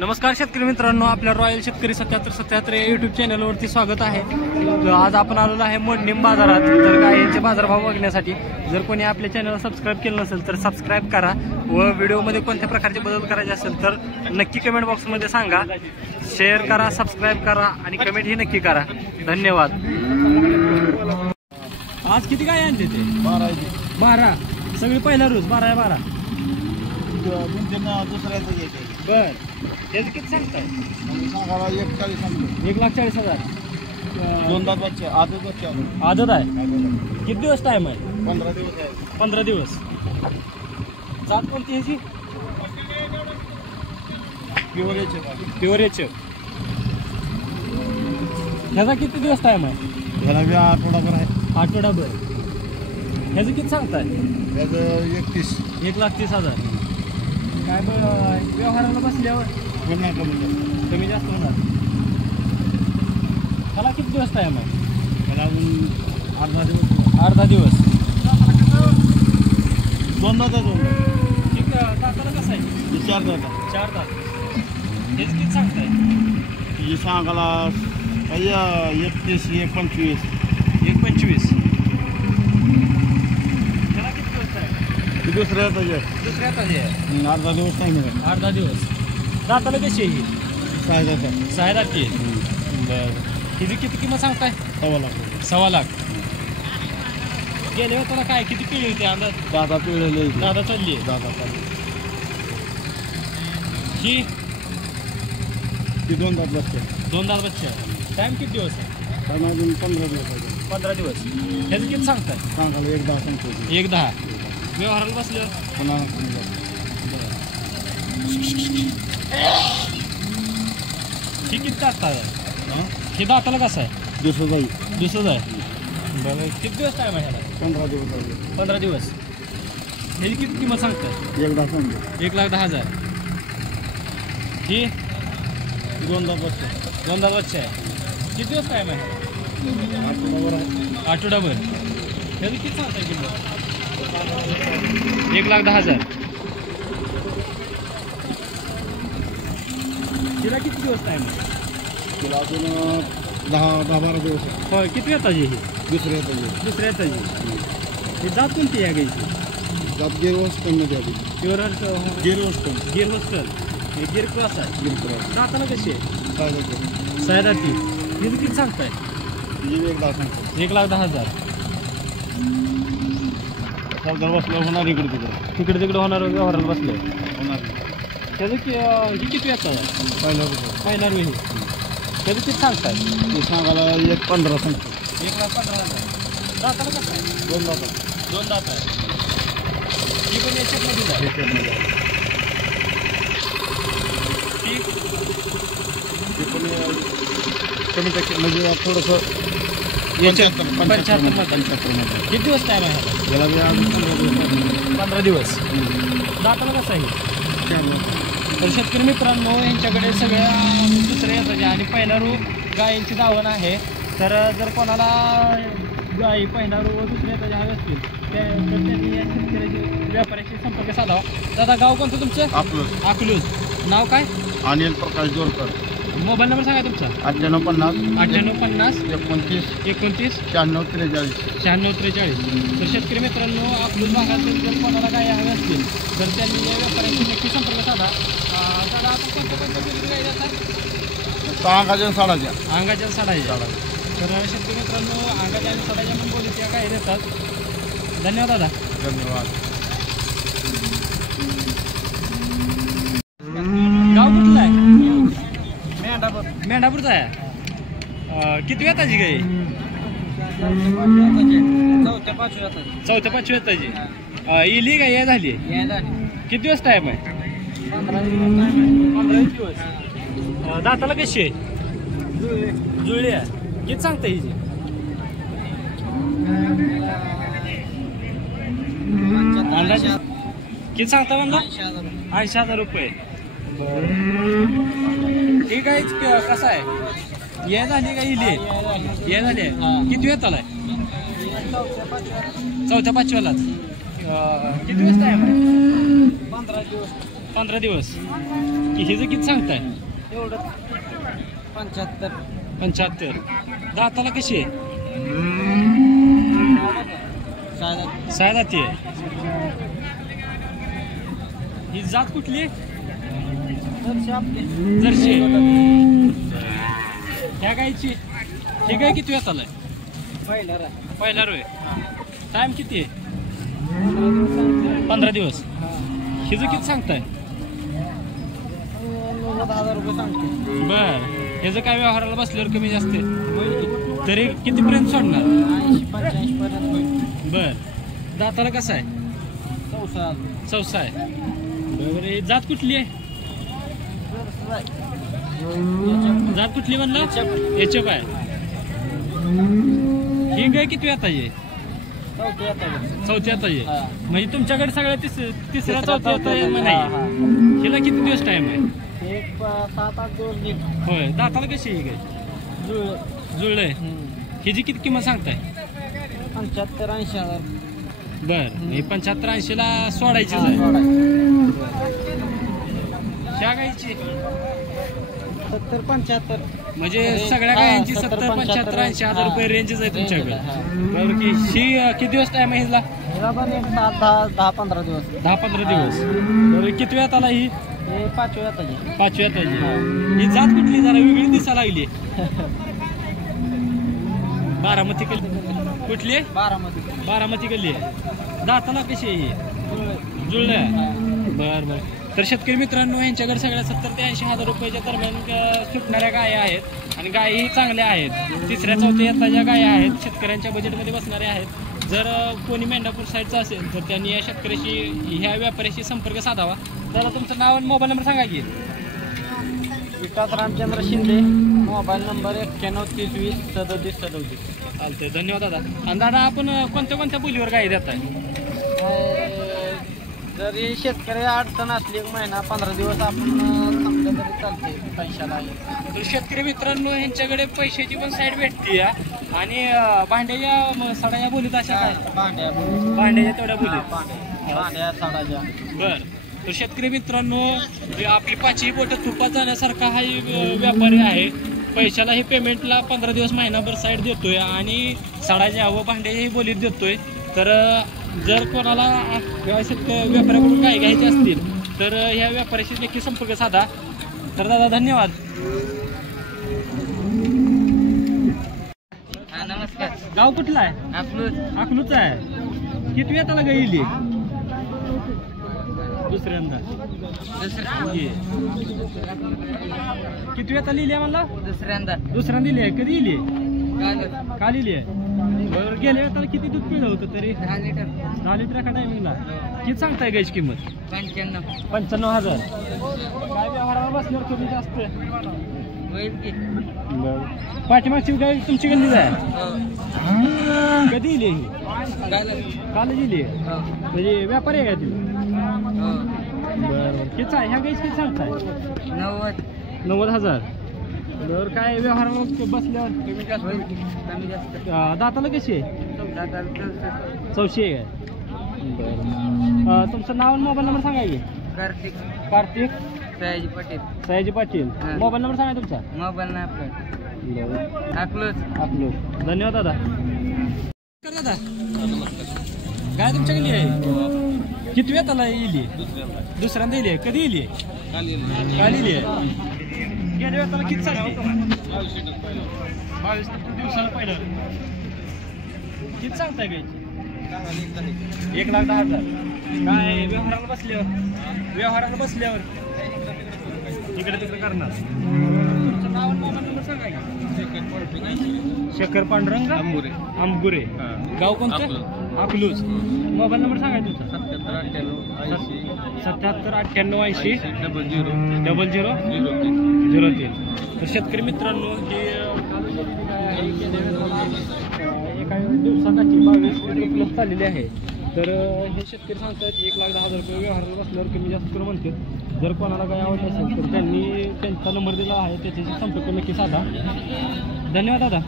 नमस्कार शेतकरी मित्रांनो, आपल्या रॉयल शेतकरी 7777 या युट्यूब चॅनलवरती स्वागत आहे। आज आपण आलेलो आहे मोडणीम बाजारात। तर गायींचे बाजारभाव बघण्यासाठी जर कोणी आपल्या चॅनलला सबस्क्राईब केलं नसेल तर सबस्क्राईब करा व व्हिडिओमध्ये कोणत्या प्रकारचे बदल करायचे असेल तर नक्की कमेंट बॉक्समध्ये सांगा। शेअर करा, सबस्क्राईब करा आणि कमेंट ही नक्की करा। धन्यवाद। आज किती गाय आणले ते? 12 सगळी पहिला रोज 12 बर। त्याचं किती सांगताय? 1,40,000 दोन दात बच्चे आदत आहे। किती दिवस टाइम आहे? 15 दिवस आहे। 15 दिवस। जात कोणती ह्याची? Pure H. ह्याचा किती दिवस टाइम आहे? ह्याला बी आठवडाभर आहे। आठवडाभर। ह्याचं किती सांगताय? त्याचं 31. 1,30,000। काय बरं व्यवहाराला बसल्यावर कमी जास्त होणार। त्याला किती दिवस टाइम आहे? त्याला अजून अर्धा दिवस। दोन दात ठीक आहे। दाताला कसं आहे? 4 दात। 4 दात। हेच किती सांगताय? ही सांगायला 31, 1,25. 1,25। त्याला किती दिवस टाइम? दुसऱ्या दुसऱ्या ताजी आहे। अर्धा दिवस नाही मिळेल। अर्धा दिवस। दाताला कशी आहे ही? 6 दात। 6 दाती। बरं। हिची किती किंमत सांगताय? 1,15,000। 1,15,000। गेले होता काय किती पिढी होती अंदाज? दादा पिळलेले। दादा चालली आहे। ही 2 दात बसते। 2 दात बच्चे। टाइम किती दिवस आहे? पण अजून 15 दिवस आहे। 15 दिवस। ह्याचं किती सांगताय? सांगायला 1,10 सांगतो। 1,10। व्यवहाराला बसल्यावर पुन्हा ही किती दात आहे? ही दाताला कसं आहे? दुसरं जाईल। दुसरं आहे। बरं। किती दिवस टाइम आहे ह्याला? 15 दिवस आहे। 15 दिवस। ह्याची किती किंमत सांगताय? 1,10 सांगतो। 1,10,000। ही 2 दात बसते। 2 दात बच्चे आहे। किती दिवस टाइम आहे? आठवडाभर आहे। आठवडाभर। ह्याची किती सांगताय किंमत? 1,10,000। तिला किती दिवस टाइम आहे? तिला अजून 10-12 दिवस आहे। होय। किती येताची ही? दुसऱ्या येतात। दुसऱ्या येताची। ही जात कोणती आहे गायची? त्यात गिर हॉस्टेलमध्ये आली। प्युअर गिर हॉस्टेल। गिर हॉस्टेल। हे गिर क्रॉस आहे। गिर क्रॉस। दाताला कशी आहे? 6 दात। 6 दाती। हिचं किती सांगताय? ही 1,10 सांगतो। 1,10,000। सरदार बसलं होणार इकडे तिकडे होणार व्यवहाराला बसले होणार। त्याचं ही किती येत आहे? पहिला रुई। त्याचं किती सांगताय? ते सांगायला 1,15 सांगतो। 1,15,000। दाताला कसं आहे? 2 दात। 2 दात आहे। ही पण याच्यामध्ये आहे। ते पण कमी टक्के म्हणजे थोडंसं 75 किती दिवस टाइम आहे? याला बी अजून 15 दिवस। दाताला कसं आहे? 4 दात। तर शेतकरी मित्रांनो, यांच्याकडे सगळ्या दुसऱ्या येतात आणि पहिला रू गायींची दावण आहे। तर जर कोणाला गायी पहिला रू व दुसऱ्या येतात हवे असतील तर त्यांनी या शेतकऱ्याची व्यापाऱ्याशी संपर्क साधावा। दादा, गाव कोणतं तुमचं? अकलूज। नाव काय? अनिल प्रकाश जोरकर। मोबाईल नंबर सांगा तुमचा? 9850 9850 29 29 96 43 96 43। तर शेतकरी मित्रांनो, अकलूज भागातील जर कोणाला गाय हव्या असतील तर त्यांनी या व्यापाऱ्यांशी नक्की संपर्क साधा। दादा, आपण कोणत्या गाय देतात? अंगाच्या साडाच्या। अंगाच्या साडाच्या। तर शेतकरी मित्रांनो, अंगाच्या आणि साडाच्या पण बोलू त्या गाय देतात। धन्यवाद दादा। धन्यवाद। गाव कुठलं आहे? मेंढापूरचा आहे। किती येताची गाई? 4-5 येताची। इली गाय या झाली? किती दिवस टाइम आहे? 15 दिवस। दाताला कशी आहे? जुळली आहे। किती सांगता हिची? किती सांगता म्हणला? 80,000 रुपये। ठीक आहे। कसं आहे? ये झाली का इली? ये झाली आहे। किती वेळ चालाय? 4-5 किती दिवस टाइम आहे? 15 दिवस। 15 दिवस की हिचं किती सांगताय? एवढं 75. दाताला कशी आहे? 6 दाती आहे. ही जात कुठली? जर्सी. ह्या गायची ही गाय किती वेळात आलाय? पहिला रोय. टाइम किती आहे? 15 दिवस. हिचं किती सांगताय? 90,000 रुपये सांगतो. बर. ह्याचं काय व्यवहाराला बसल्यावर कमी जास्त तरी कितीपर्यंत सोडणार? 80-85 पर्यंत होईल. बर. दाताला कसं आहे? 64 आहे. बरोबर. ही जात कुठली आहे? जात कुठली म्हणलं? एचएफ आहे. ही गाय किती वेळात आहे? चौथ्यात आहे. म्हणजे तुमच्याकडे सगळ्या तिसऱ्या चौथ्यात आहे म्हणाय. हिला किती दिवस टाइम आहे? एक 7-8 दिवस. होय. दाताला कशी आहे गाय? जुळलंय. हिची किती किंमत सांगताय? 75-80 हजार. बर. 75-80 ला सोडायची आहे. ह्या गायची 70-75. म्हणजे सगळ्या गायांची 70-75-80 हजार रुपये रेंजच आहे तुमच्याकडे. बरोबर की. ही किती दिवस टाइम आहे हिला? हिला पण एक 10-15 दिवस. 10-15 दिवस. बरोबर. किती वेळात आला ही? हे 5व्यात आहे. 5व्यात आहे. ही जात कुठली? जरा वेगळी दिसायला लागली. बारामती कुठली आहे? बारामती गल्ली आहे. दाताला कशी आहे ही? जुळल्या. बर. तर शेतकरी मित्रांनो, यांच्याकडे सगळ्या 70 ते 80 हजार रुपयाच्या दरम्यान सुटणाऱ्या गाया आहेत आणि गायही चांगल्या आहेत. 3ऱ्या-4थ्या येताच्या गाया आहेत. शेतकऱ्यांच्या बजेटमध्ये बसणाऱ्या आहेत. जर कोणी मेंढापूर साईडचा असेल तर त्यांनी या शेतकऱ्याशी, ह्या व्यापाऱ्याशी संपर्क साधावा. त्याला तुमचं नाव आणि मोबाईल नंबर सांगा की. विकास रामचंद्र शिंदे. Mobile number 91-30-20-37-37. चालतंय. धन्यवाद दादा. आणि दादा, आपण कोणत्या बोलीवर गाई देताय? जरी शेतकरी अडचण असली 1 महिना 15 दिवस आपण थांबलं तरी चालते पैशाला. तर शेतकरी मित्रांनो, यांच्याकडे पैशाची पण साईड भेटते आणि भांड्याच्या सडाच्या बोलीत अशा काय? भांड्याच्या तेवढ्या बोलीत. भांड्या सडाच्या. बर. तर शेतकरी मित्रांनो, आपली 5ही बोटं तुपात जाण्यासारखा हा व्यापारी आहे. पैशाला ही पेमेंटला 15 दिवस महिनाभर साईड देतोय आणि सडाच्या व भांड्याच्याही बोलीत देतोय. तर जर कोणाला व्यापाऱ्याकडून गाय घ्यायची असतील तर ह्या व्यापाऱ्याशी नक्की संपर्क साधा. तर दादा, धन्यवाद. नमस्कार. गाव कुठलं आहे? अकलूच आहे. किती वेळात आला गाय? दुसऱ्यांदा. किती वेळात लिहिली आहे म्हणला? दुसऱ्यांदा लिहिली आहे. कधी लिहिली? काल लिहिली आहे. बरोबर. गेल्या वेळात किती दूध पिळलं होतं तरी? 10 लिटर का टायमिंगला. किती सांगताय गायची किंमत? 95,000. काय व्यवहाराला बसल्यावर कमी जास्त पाठीमागची गाय तुमची गल्लीच आहे? कधी लिहिली ही? काल लिहिली आहे. म्हणजे व्यापारी आहे का ती? बरोबर. किती आहे ह्या गायची? किती सांगताय? 90,000. बरोबर. काय व्यवहाराला बसल्यावर कमी जास्त? दाताला कशी आहे? चौशी आहे. बरं. तुमचं नाव आणि मोबाईल नंबर सांगा की. कार्तिक सयाजी पाटील. मोबाईल नंबर सांगा तुमचा. मोबाईल नाही आपलं. धन्यवाद दादा. दादा, काय तुमच्याकडे आहे? किती वेळ त्याला येईल? दुसऱ्यांदा येईल. कधी येईल? काल येईल. गेल्या वेळेला किती चालली? 22 दिवसाला पहिलं. किती सांगताय गायची? 1,10,000. काय व्यवहाराला बसल्यावर इकडे तिकडे करणार? तुमचं नाव आणि मोबाईल नंबर सांगा की. शेखर पांडुरंग आंबुरे. गाव कोणतं? अकलूज. मोबाईल नंबर सांगा तुमचा. 77-98-80 0003. तर शेतकरी मित्रांनो, हे एका दिवसासाठी 22 प्लस चाललेली आहे. तर हे शेतकरी सांगतात 1,10,000 रुपये व्यवहाराला बसल्यावर कमी जास्त करून म्हणतात. जर कोणाला काही आवडलं असेल तर त्यांनी त्यांचा नंबर दिला आहे, त्याच्याशी संपर्क नक्की साधा. धन्यवाद दादा.